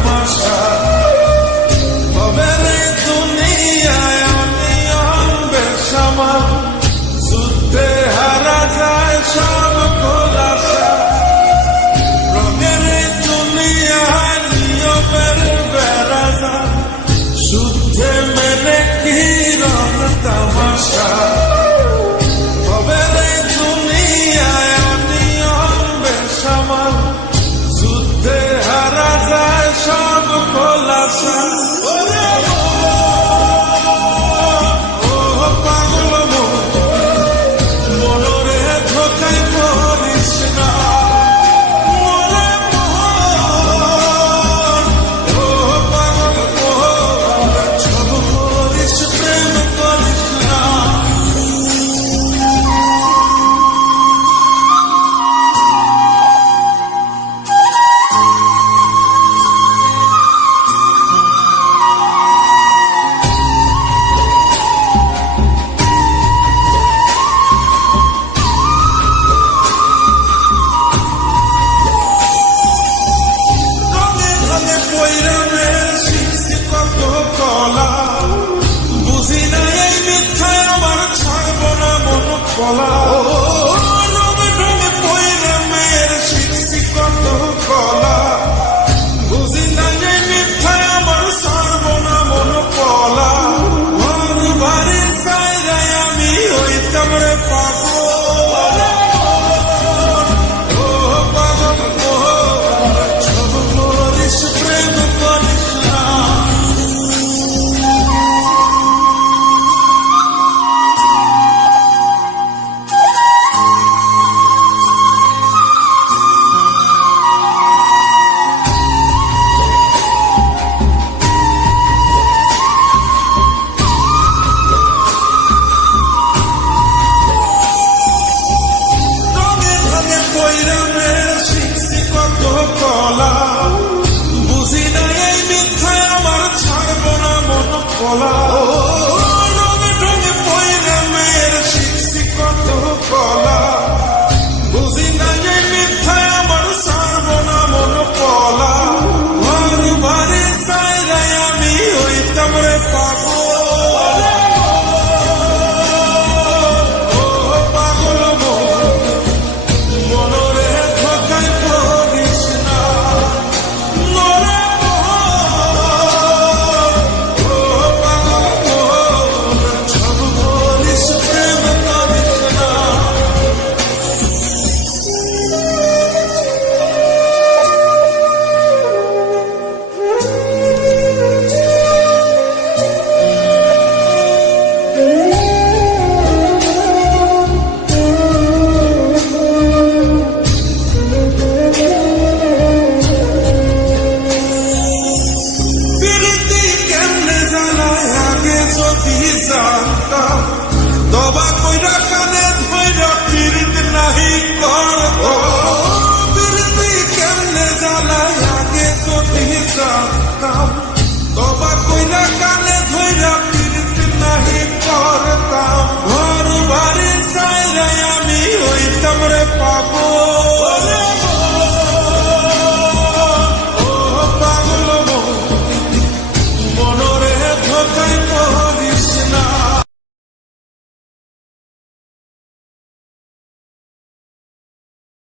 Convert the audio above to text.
তামাশা হবে দুনিয়ায় অনিয়ম বেসামাল যুদ্ধে হারা যায় সব খোলাসা রঙের দুনিয়ায় নিয়মের বেড়াজা যুদ্ধে মেনে কি রং তামাশা হবে দুনিয়ায় অনিয়ম বেসামাল যুদ্ধে হারা যায় সব খোলাসা বুঝি না এই মিথ্যায় আমার ছাড়ব না মন কলা রঙে রঙে পয়রা মেয়ের শিখছি কত কলা বুঝি না এই মিথ্যায় আমার ছাড়ব না মন কলা ঘর বাড়ি সাইরাই আমি হইতাম রে বুঝি না এই মিথ্যায় আমার ছাড়ব না মন কলা রঙে রঙে পয়রা মেয়ের শিখছি কত কলা বুঝি না এই মিথ্যায় আমার ছাড়ব না মন কলা ঘর বাড়ি সাইরাই আমি হইতাম রে পাগল দবা কইরা কানে ধইরা পিরিত নাহি করব পিরিতি কেমনে জ্বালায় আগে যদি জানতাম দবা কইরা কানে ধইরা পিরিত নাহি করতাম ঘর বাড়ি সাইরাই আমি হইতাম রে পাগল পাগল মনরে ধোকায়